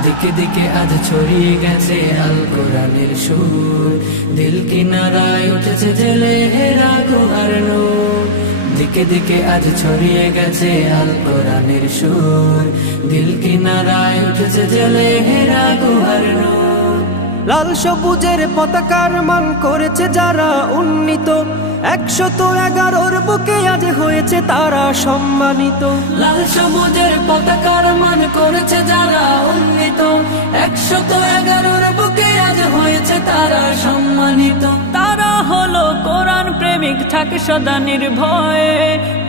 দিকে দিকে আজ ছড়িয়ে গেছে আল কোরআনের সুর, দিল কিনারায় উঠেছে জেলে হেরা গুহার নূর। দিকে দিকে আজ ছড়িয়ে গেছে আল কোরআনের সুর, দিল কিনারায় উঠেছে জেলে হেরা গুহার নূর। লাল সবুজের পতাকার মান করেছে যারা উন্নীত, 111 বুকে আজ হয়েছে তারা সম্মানিত। লাল সবুজের পতাকার মান করেছে যারা উন্নীত, 111 বুকে আজ হয়েছে তারা সম্মানিত। তারা হলো কোরআন প্রেমিক, থাকে সদা নির্ভয়ে,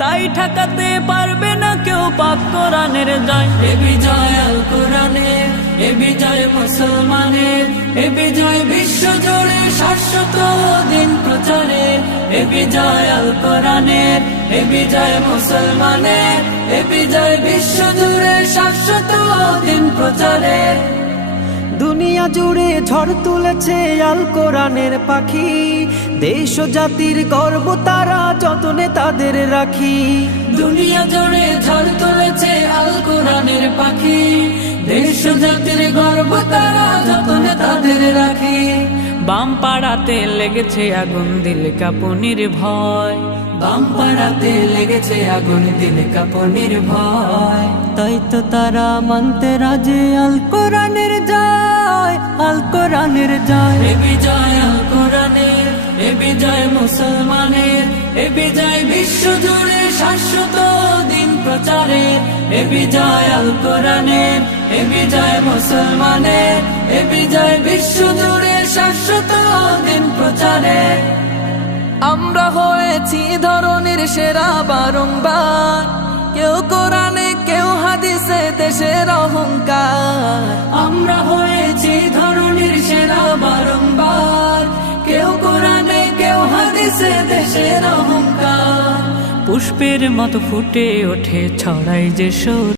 তাই ঠেকাতে পারবে না কেউ পাক কোরআনের জয়। এ বিজয় আল কোরআনের, এ বিজয় মুসলমানের, এ বিজয় বিশ্ব জুড়ে শাশ্বত দিন প্রচারে। এ বিজয় আল কোরআনের, এ বিজয় মুসলমানের, এ বিজয় বিশ্ব জুড়ে শাশ্বত দিন প্রচারে। দুনিয়া জুড়ে ঝড় তুলেছে আল কোরআনের পাখি, দেশ ও জাতির গর্ব তারা যতনে তাদের রাখি। দুনিয়া জুড়ে ঝড় তুলেছে আল কোরআনের পাখি, দেশ ও জাতির গর্ব তারা যতনে তাদের রাখি। বাম পাড়াতে লেগেছে আগুন, দিল কাঁপুনির ভয়। বাম পাড়াতে লেগেছে আগুন, দিল কাঁপুনির ভয়। তাই তো তারা মানতে রাজি আল কোরআনের জয়, আল কোরআনের জয়। এ বিজয় আল কোরআনের, এ বিজয় মুসলমানের, এ বিজয় বিশ্ব জুড়ে শাশ্বত দিন প্রচারে। এ বিজয় আল কোরআনের, এ বিজয় মুসলমানের, এ বিজয় বিশ্ব জুড়ে শাশ্বত দিন প্রচারে। আমরা হয়েছি ধরনের সেরা বারংবার, কেউ কোরআনে কেউ হাদিসে দেশের অহংকার। আমরা হয়েছি ধরনের সেরা বারংবার, কেউ কোরআনে কেউ হাদিসে দেশের অহংকার। পুষ্পের মতো ফুটে ওঠে ছড়াই যে সুর।